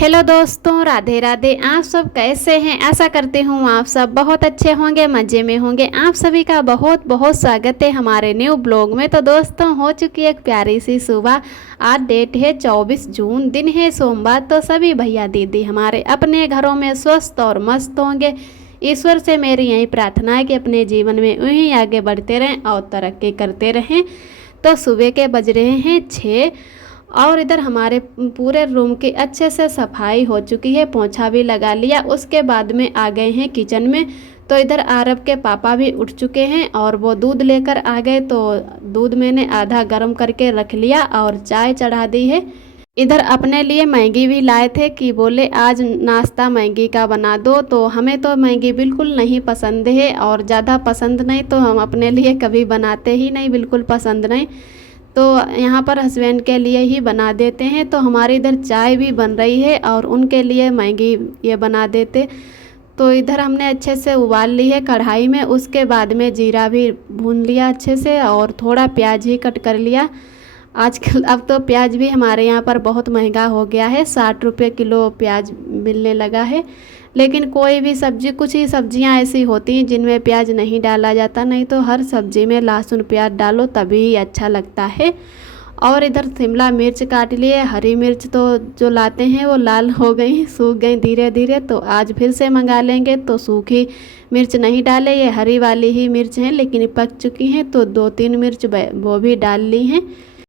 Hello दोस्तों, राधे राधे। आप सब कैसे हैं? आशा करती हूँ आप सब बहुत अच्छे होंगे, मज़े में होंगे। आप सभी का बहुत बहुत स्वागत है हमारे न्यू ब्लॉग में। तो दोस्तों, हो चुकी एक प्यारी सी सुबह। आज डेट है 24 जून, दिन है सोमवार। तो सभी भैया दीदी हमारे अपने घरों में स्वस्थ और मस्त होंगे। ईश्वर से मेरी यही प्रार्थना है कि अपने जीवन में यूं ही आगे बढ़ते रहें और तरक्की करते रहें। तो सुबह के बज रहे हैं 6 और इधर हमारे पूरे रूम की अच्छे से सफाई हो चुकी है, पोंछा भी लगा लिया। उसके बाद में आ गए हैं किचन में। तो इधर आरब के पापा भी उठ चुके हैं और वो दूध लेकर आ गए। तो दूध मैंने आधा गर्म करके रख लिया और चाय चढ़ा दी है। इधर अपने लिए मैगी भी लाए थे कि बोले आज नाश्ता मैगी का बना दो। तो हमें तो मैगी बिल्कुल नहीं पसंद है और ज़्यादा पसंद नहीं, तो हम अपने लिए कभी बनाते ही नहीं, बिल्कुल पसंद नहीं। तो यहाँ पर हस्बैंड के लिए ही बना देते हैं। तो हमारी इधर चाय भी बन रही है और उनके लिए मैगी ये बना देते। तो इधर हमने अच्छे से उबाल ली है कढ़ाई में। उसके बाद में जीरा भी भून लिया अच्छे से और थोड़ा प्याज ही कट कर लिया। आजकल अब तो प्याज भी हमारे यहाँ पर बहुत महंगा हो गया है, 60 रुपये किलो प्याज मिलने लगा है। लेकिन कोई भी सब्जी, कुछ ही सब्जियां ऐसी होती हैं जिनमें प्याज नहीं डाला जाता, नहीं तो हर सब्जी में लहसुन प्याज डालो तभी अच्छा लगता है। और इधर शिमला मिर्च काट लिए। हरी मिर्च तो जो लाते हैं वो लाल हो गई, सूख गई धीरे धीरे। तो आज फिर से मंगा लेंगे। तो सूखी मिर्च नहीं डाले, ये हरी वाली ही मिर्च हैं, लेकिन पक चुकी हैं। तो 2-3 मिर्च वो भी डाल ली हैं।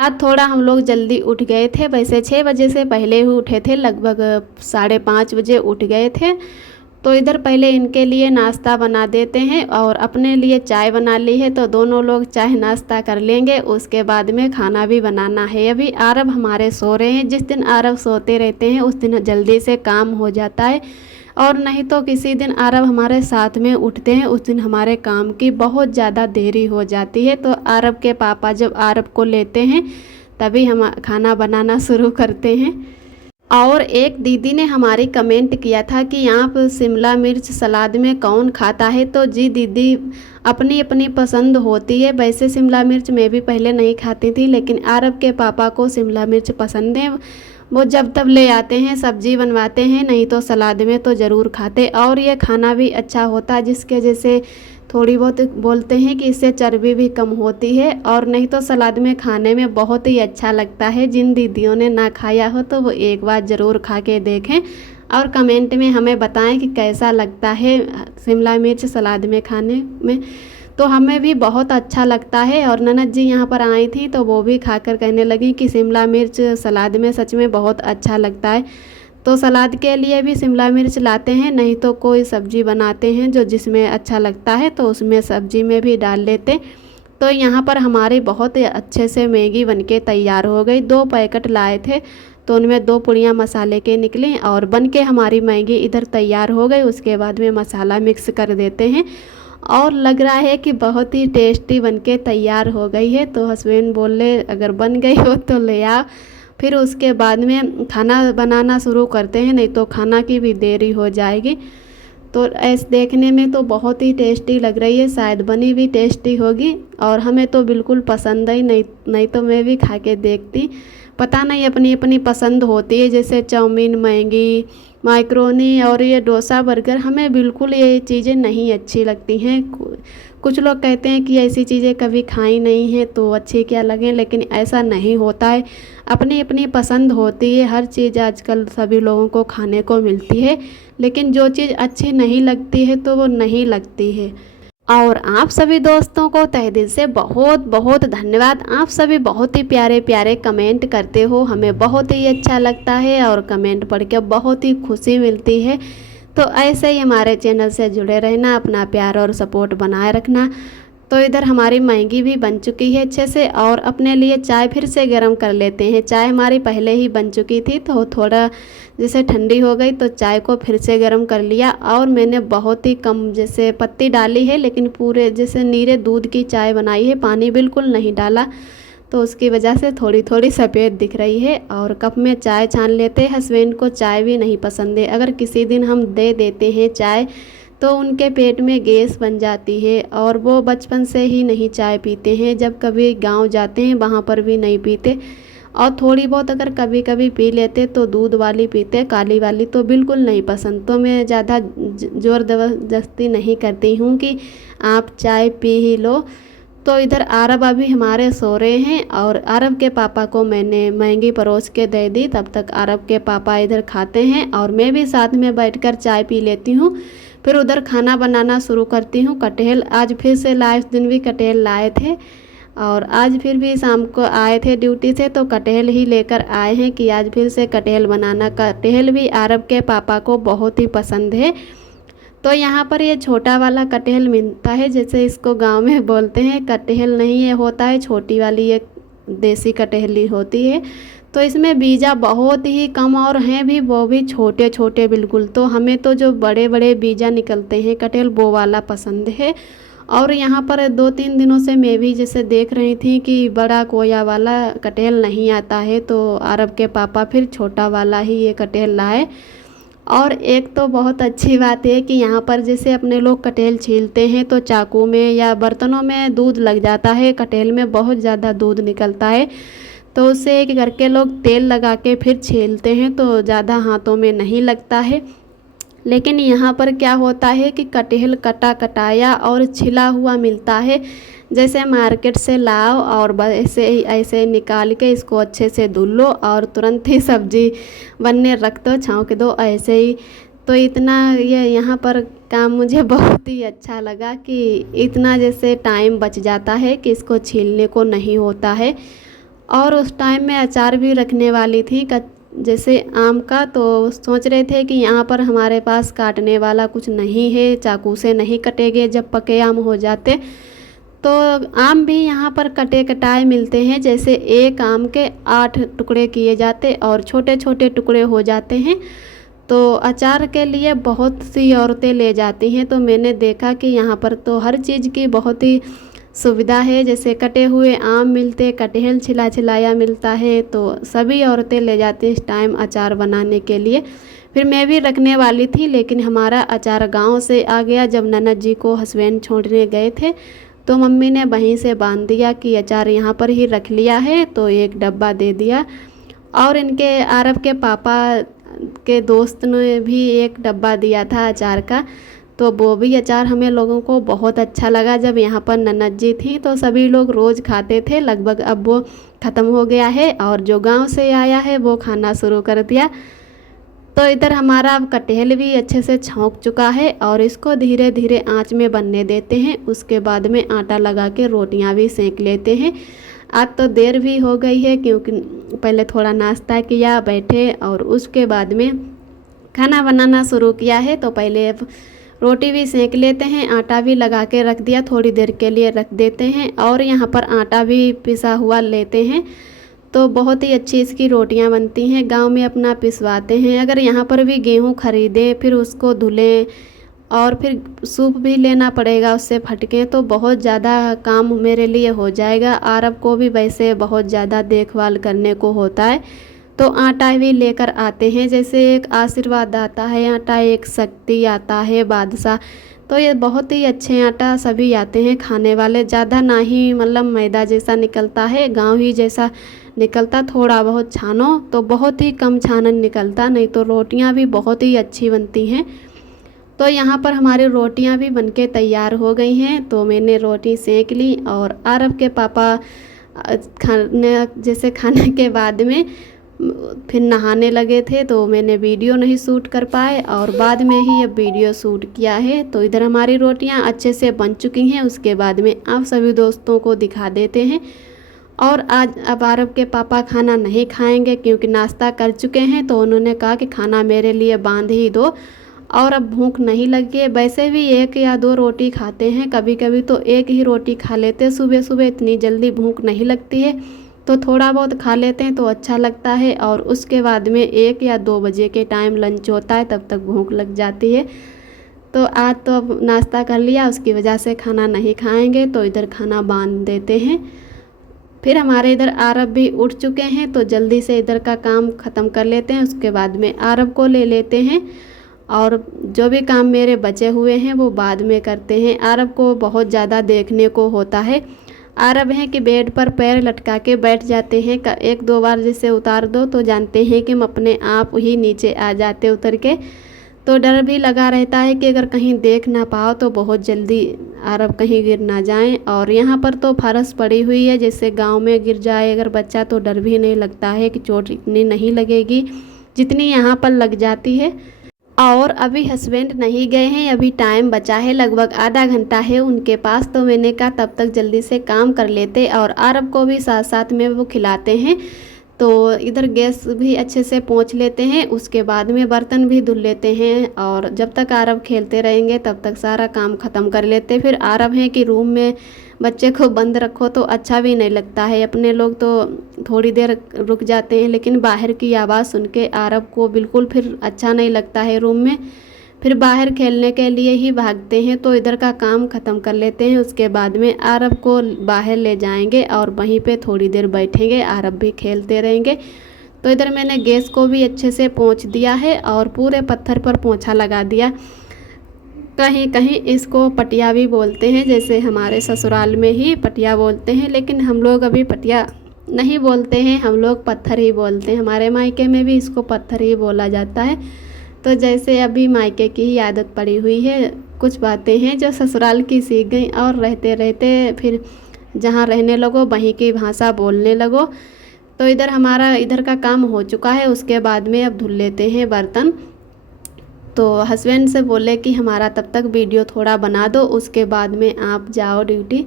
आज थोड़ा हम लोग जल्दी उठ गए थे, वैसे 6 बजे से पहले ही उठे थे, लगभग 5:30 बजे उठ गए थे। तो इधर पहले इनके लिए नाश्ता बना देते हैं और अपने लिए चाय बना ली है। तो दोनों लोग चाय नाश्ता कर लेंगे, उसके बाद में खाना भी बनाना है। अभी आरब हमारे सो रहे हैं। जिस दिन आरब सोते रहते हैं उस दिन जल्दी से काम हो जाता है, और नहीं तो किसी दिन आरब हमारे साथ में उठते हैं उस दिन हमारे काम की बहुत ज़्यादा देरी हो जाती है। तो आरब के पापा जब आरब को लेते हैं तभी हम खाना बनाना शुरू करते हैं। और एक दीदी ने हमारी कमेंट किया था कि आप शिमला मिर्च सलाद में कौन खाता है। तो जी दीदी, अपनी अपनी पसंद होती है। वैसे शिमला मिर्च मैं भी पहले नहीं खाती थी, लेकिन आरब के पापा को शिमला मिर्च पसंद है। वो जब तब ले आते हैं, सब्जी बनवाते हैं, नहीं तो सलाद में तो ज़रूर खाते। और ये खाना भी अच्छा होता है, जिसके जैसे थोड़ी बहुत बोलते हैं कि इससे चर्बी भी कम होती है, और नहीं तो सलाद में खाने में बहुत ही अच्छा लगता है। जिन दीदियों ने ना खाया हो तो वो एक बार ज़रूर खा के देखें और कमेंट में हमें बताएं कि कैसा लगता है शिमला मिर्च सलाद में खाने में। तो हमें भी बहुत अच्छा लगता है। और ननद जी यहाँ पर आई थी तो वो भी खाकर कहने लगी कि शिमला मिर्च सलाद में सच में बहुत अच्छा लगता है। तो सलाद के लिए भी शिमला मिर्च लाते हैं, नहीं तो कोई सब्जी बनाते हैं जो जिसमें अच्छा लगता है तो उसमें सब्जी में भी डाल लेते। तो यहाँ पर हमारी बहुत अच्छे से मैगी बनके तैयार हो गई। 2 पैकेट लाए थे तो उनमें 2 पुड़ियाँ मसाले के निकली और बनके हमारी मैगी इधर तैयार हो गई। उसके बाद में मसाला मिक्स कर देते हैं और लग रहा है कि बहुत ही टेस्टी बनके तैयार हो गई है। तो हस्बैंड बोले अगर बन गई हो तो ले आओ। फिर उसके बाद में खाना बनाना शुरू करते हैं, नहीं तो खाना की भी देरी हो जाएगी। तो ऐसे देखने में तो बहुत ही टेस्टी लग रही है, शायद बनी भी टेस्टी होगी। और हमें तो बिल्कुल पसंद ही नहीं तो मैं भी खा के देखती। पता नहीं, अपनी अपनी पसंद होती है। जैसे चाउमीन, मैगी, माइक्रोनी और ये डोसा, बर्गर, हमें बिल्कुल ये चीज़ें नहीं अच्छी लगती हैं। कुछ लोग कहते हैं कि ऐसी चीज़ें कभी खाई नहीं हैं तो अच्छी क्या लगें, लेकिन ऐसा नहीं होता है। अपनी अपनी पसंद होती है। हर चीज़ आजकल सभी लोगों को खाने को मिलती है, लेकिन जो चीज़ अच्छी नहीं लगती है तो वो नहीं लगती है। और आप सभी दोस्तों को तहे दिल से बहुत बहुत धन्यवाद। आप सभी बहुत ही प्यारे प्यारे कमेंट करते हो, हमें बहुत ही अच्छा लगता है और कमेंट पढ़ के बहुत ही खुशी मिलती है। तो ऐसे ही हमारे चैनल से जुड़े रहना, अपना प्यार और सपोर्ट बनाए रखना। तो इधर हमारी मैगी भी बन चुकी है अच्छे से, और अपने लिए चाय फिर से गर्म कर लेते हैं। चाय हमारी पहले ही बन चुकी थी तो थोड़ा जैसे ठंडी हो गई तो चाय को फिर से गर्म कर लिया। और मैंने बहुत ही कम जैसे पत्ती डाली है, लेकिन पूरे जैसे नीरे दूध की चाय बनाई है, पानी बिल्कुल नहीं डाला। तो उसकी वजह से थोड़ी थोड़ी सफ़ेद दिख रही है। और कप में चाय छान लेते हैं। हस्बैंड को चाय भी नहीं पसंद है। अगर किसी दिन हम दे देते हैं चाय तो उनके पेट में गैस बन जाती है, और वो बचपन से ही नहीं चाय पीते हैं। जब कभी गांव जाते हैं वहाँ पर भी नहीं पीते। और थोड़ी बहुत अगर कभी कभी पी लेते तो दूध वाली पीते, काली वाली तो बिल्कुल नहीं पसंद। तो मैं ज़्यादा ज़ोर ज़बरदस्ती नहीं करती हूँ कि आप चाय पी ही लो। तो इधर आरब अभी हमारे सो रहे हैं और आरब के पापा को मैंने मैगी परोस के दे दी। तब तक आरब के पापा इधर खाते हैं और मैं भी साथ में बैठकर चाय पी लेती हूँ। फिर उधर खाना बनाना शुरू करती हूँ। कटहल आज फिर से लाए, उस दिन भी कटहल लाए थे और आज फिर भी शाम को आए थे ड्यूटी से तो कटहल ही लेकर आए हैं कि आज फिर से कटहल बनाना। कटहल भी आरब के पापा को बहुत ही पसंद है। तो यहाँ पर ये छोटा वाला कटहल मिलता है, जैसे इसको गांव में बोलते हैं, कटहल नहीं ये होता है छोटी वाली, ये देसी कटहली होती है। तो इसमें बीजा बहुत ही कम और हैं भी वो भी छोटे छोटे बिल्कुल। तो हमें तो जो बड़े बड़े बीजा निकलते हैं कटहल वो वाला पसंद है। और यहाँ पर 2-3 दिनों से मैं भी जैसे देख रही थी कि बड़ा कोया वाला कटहल नहीं आता है, तो अरब के पापा फिर छोटा वाला ही ये कटहल लाए। और एक तो बहुत अच्छी बात है कि यहाँ पर जैसे अपने लोग कटहल छीलते हैं तो चाकू में या बर्तनों में दूध लग जाता है, कटहल में बहुत ज़्यादा दूध निकलता है। तो उससे एक घर के लोग तेल लगा के फिर छीलते हैं तो ज़्यादा हाथों में नहीं लगता है। लेकिन यहाँ पर क्या होता है कि कटहल कटा कटाया और छिला हुआ मिलता है, जैसे मार्केट से लाओ और ऐसे निकाल के इसको अच्छे से धुल लो और तुरंत ही सब्जी बनने रख दो, छौंक दो ऐसे ही। तो इतना ये यहाँ पर काम मुझे बहुत ही अच्छा लगा कि इतना जैसे टाइम बच जाता है कि इसको छीलने को नहीं होता है। और उस टाइम में अचार भी रखने वाली थी जैसे आम का, तो सोच रहे थे कि यहाँ पर हमारे पास काटने वाला कुछ नहीं है, चाकू से नहीं कटेंगे जब पके आम हो जाते। तो आम भी यहाँ पर कटे कटाए मिलते हैं, जैसे एक आम के 8 टुकड़े किए जाते और छोटे छोटे टुकड़े हो जाते हैं। तो अचार के लिए बहुत सी औरतें ले जाती हैं। तो मैंने देखा कि यहाँ पर तो हर चीज़ की बहुत ही सुविधा है, जैसे कटे हुए आम मिलते, कटहल छिला छिलाया मिलता है, तो सभी औरतें ले जाती हैं इस टाइम अचार बनाने के लिए। फिर मैं भी रखने वाली थी लेकिन हमारा अचार गांव से आ गया। जब ननद जी को हस्बैंड छोड़ने गए थे तो मम्मी ने वहीं से बांध दिया कि अचार यहाँ पर ही रख लिया है, तो एक डब्बा दे दिया। और इनके आरब के पापा के दोस्त ने भी एक डब्बा दिया था अचार का, तो वो भी अचार हमें लोगों को बहुत अच्छा लगा। जब यहाँ पर ननद जी थी तो सभी लोग रोज़ खाते थे, लगभग अब वो ख़त्म हो गया है और जो गांव से आया है वो खाना शुरू कर दिया। तो इधर हमारा अब कटहल भी अच्छे से छौंक चुका है और इसको धीरे धीरे आंच में बनने देते हैं। उसके बाद में आटा लगा के रोटियां भी सेंक लेते हैं। आज तो देर भी हो गई है क्योंकि पहले थोड़ा नाश्ता किया, बैठे और उसके बाद में खाना बनाना शुरू किया है। तो पहले रोटी भी सेंक लेते हैं, आटा भी लगा के रख दिया, थोड़ी देर के लिए रख देते हैं। और यहाँ पर आटा भी पिसा हुआ लेते हैं, तो बहुत ही अच्छी इसकी रोटियां बनती हैं। गांव में अपना पिसवाते हैं। अगर यहाँ पर भी गेहूं ख़रीदें फिर उसको धुलें और फिर सूप भी लेना पड़ेगा उससे फटके, तो बहुत ज़्यादा काम मेरे लिए हो जाएगा। अरब को भी वैसे बहुत ज़्यादा देखभाल करने को होता है, तो आटा भी लेकर आते हैं। जैसे एक आशीर्वाद आता है आटा, एक शक्ति आता है बादशाह, तो ये बहुत ही अच्छे आटा सभी आते हैं खाने वाले। ज़्यादा ना ही मतलब मैदा जैसा निकलता है, गांव ही जैसा निकलता, थोड़ा बहुत छानो तो बहुत ही कम छानन निकलता, नहीं तो रोटियां भी बहुत ही अच्छी बनती हैं। तो यहाँ पर हमारी रोटियां भी बनके तैयार हो गई हैं। तो मैंने रोटी सेक ली और अरब के पापा खाने के बाद में फिर नहाने लगे थे, तो मैंने वीडियो नहीं शूट कर पाए और बाद में ही अब वीडियो शूट किया है। तो इधर हमारी रोटियां अच्छे से बन चुकी हैं। उसके बाद में आप सभी दोस्तों को दिखा देते हैं। और आज अब अरब के पापा खाना नहीं खाएंगे क्योंकि नाश्ता कर चुके हैं, तो उन्होंने कहा कि खाना मेरे लिए बांध ही दो और अब भूख नहीं लगी है। वैसे भी 1 या 2 रोटी खाते हैं, कभी कभी तो एक ही रोटी खा लेते हैं। सुबह सुबह इतनी जल्दी भूख नहीं लगती है, तो थोड़ा बहुत खा लेते हैं तो अच्छा लगता है। और उसके बाद में 1 या 2 बजे के टाइम लंच होता है, तब तक भूख लग जाती है। तो आज तो अब नाश्ता कर लिया, उसकी वजह से खाना नहीं खाएंगे, तो इधर खाना बांध देते हैं। फिर हमारे इधर अरब भी उठ चुके हैं, तो जल्दी से इधर का काम ख़त्म कर लेते हैं। उसके बाद में अरब को ले लेते हैं और जो भी काम मेरे बचे हुए हैं वो बाद में करते हैं। अरब को बहुत ज़्यादा देखने को होता है। आरब हैं कि बेड पर पैर लटका के बैठ जाते हैं, एक दो बार जैसे उतार दो तो जानते हैं कि हम अपने आप ही नीचे आ जाते उतर के। तो डर भी लगा रहता है कि अगर कहीं देख ना पाओ तो बहुत जल्दी आरब कहीं गिर ना जाएं। और यहाँ पर तो फर्श पड़ी हुई है, जैसे गांव में गिर जाए अगर बच्चा तो डर भी नहीं लगता है कि चोट इतनी नहीं लगेगी जितनी यहाँ पर लग जाती है। और अभी हस्बैंड नहीं गए हैं, अभी टाइम बचा है, लगभग आधा घंटा है उनके पास। तो मैंने कहा तब तक जल्दी से काम कर लेते और आरब को भी साथ साथ में वो खिलाते हैं। तो इधर गैस भी अच्छे से पोंछ लेते हैं, उसके बाद में बर्तन भी धुल लेते हैं। और जब तक आरब खेलते रहेंगे तब तक सारा काम ख़त्म कर लेते। फिर आरब हैं कि रूम में बच्चे को बंद रखो तो अच्छा भी नहीं लगता है, अपने लोग तो थोड़ी देर रुक जाते हैं लेकिन बाहर की आवाज़ सुन के आरब को बिल्कुल फिर अच्छा नहीं लगता है रूम में, फिर बाहर खेलने के लिए ही भागते हैं। तो इधर का काम ख़त्म कर लेते हैं, उसके बाद में आरब को बाहर ले जाएंगे और वहीं पे थोड़ी देर बैठेंगे, आरब भी खेलते रहेंगे। तो इधर मैंने गैस को भी अच्छे से पोंछ दिया है और पूरे पत्थर पर पोंछा लगा दिया। कहीं कहीं इसको पटिया भी बोलते हैं, जैसे हमारे ससुराल में ही पटिया बोलते हैं, लेकिन हम लोग अभी पटिया नहीं बोलते हैं, हम लोग पत्थर ही बोलते हैं। हमारे मायके में भी इसको पत्थर ही बोला जाता है। तो जैसे अभी मायके की ही आदत पड़ी हुई है, कुछ बातें हैं जो ससुराल की सीख गई और रहते रहते फिर जहाँ रहने लगो वहीं की भाषा बोलने लगो। तो इधर हमारा इधर का काम हो चुका है, उसके बाद में अब धुल लेते हैं बर्तन। तो हस्बैंड से बोले कि हमारा तब तक वीडियो थोड़ा बना दो, उसके बाद में आप जाओ ड्यूटी।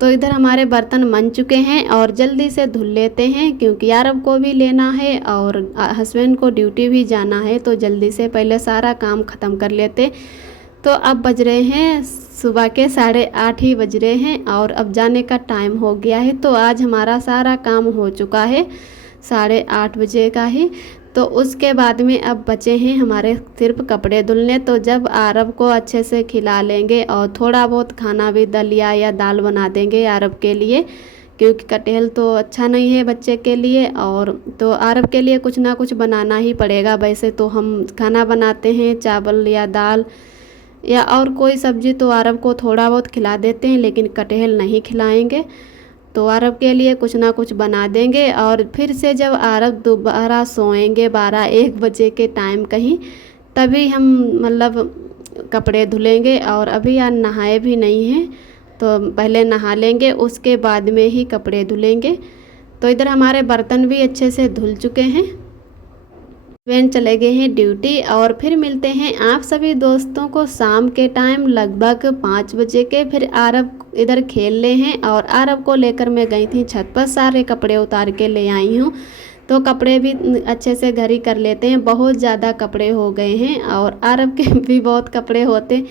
तो इधर हमारे बर्तन बन चुके हैं और जल्दी से धुल लेते हैं क्योंकि आरब को भी लेना है और हस्बैंड को ड्यूटी भी जाना है। तो जल्दी से पहले सारा काम ख़त्म कर लेते। तो अब बज रहे हैं सुबह के 8:30 ही बज रहे हैं और अब जाने का टाइम हो गया है। तो आज हमारा सारा काम हो चुका है 8:30 बजे का ही। तो उसके बाद में अब बचे हैं हमारे सिर्फ कपड़े धुलने। तो जब आरब को अच्छे से खिला लेंगे और थोड़ा बहुत खाना भी दलिया या दाल बना देंगे आरब के लिए, क्योंकि कटहल तो अच्छा नहीं है बच्चे के लिए। और तो आरब के लिए कुछ ना कुछ बनाना ही पड़ेगा। वैसे तो हम खाना बनाते हैं चावल या दाल या और कोई सब्जी, तो आरब को थोड़ा बहुत खिला देते हैं, लेकिन कटहल नहीं खिलाएंगे। तो आरब के लिए कुछ ना कुछ बना देंगे और फिर से जब आरब दोबारा सोएंगे 12-1 बजे के टाइम कहीं, तभी हम मतलब कपड़े धुलेंगे। और अभी यार नहाए भी नहीं हैं, तो पहले नहा लेंगे उसके बाद में ही कपड़े धुलेंगे। तो इधर हमारे बर्तन भी अच्छे से धुल चुके हैं, हस्बैंड चले गए हैं ड्यूटी। और फिर मिलते हैं आप सभी दोस्तों को शाम के टाइम लगभग 5 बजे के। फिर आरब इधर खेल रहे हैं और आरब को लेकर मैं गई थी छत पर, सारे कपड़े उतार के ले आई हूँ। तो कपड़े भी अच्छे से घर ही कर लेते हैं, बहुत ज़्यादा कपड़े हो गए हैं और आरब के भी बहुत कपड़े होते।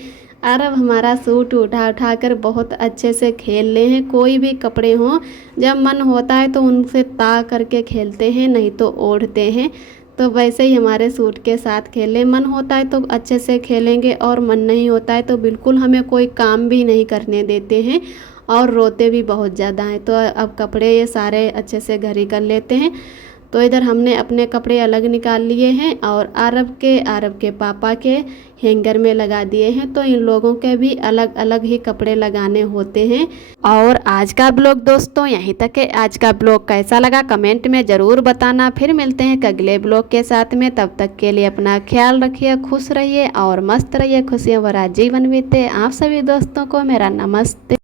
आरब हमारा सूट उठा उठा कर बहुत अच्छे से खेल रहे हैं। कोई भी कपड़े हों, जब मन होता है तो उनसे ता करके खेलते हैं, नहीं तो ओढ़ते हैं। तो वैसे ही हमारे सूट के साथ खेलें, मन होता है तो अच्छे से खेलेंगे और मन नहीं होता है तो बिल्कुल हमें कोई काम भी नहीं करने देते हैं और रोते भी बहुत ज़्यादा हैं। तो अब कपड़े ये सारे अच्छे से घर ही कर लेते हैं। तो इधर हमने अपने कपड़े अलग निकाल लिए हैं और आरब के पापा के हैंगर में लगा दिए हैं। तो इन लोगों के भी अलग अलग ही कपड़े लगाने होते हैं। और आज का ब्लॉग दोस्तों यहीं तक है। आज का ब्लॉग कैसा लगा कमेंट में ज़रूर बताना। फिर मिलते हैं अगले ब्लॉग के साथ में, तब तक के लिए अपना ख्याल रखिए, खुश रहिए और मस्त रहिए, खुशियाँ भरा जीवन बीते। आप सभी दोस्तों को मेरा नमस्ते।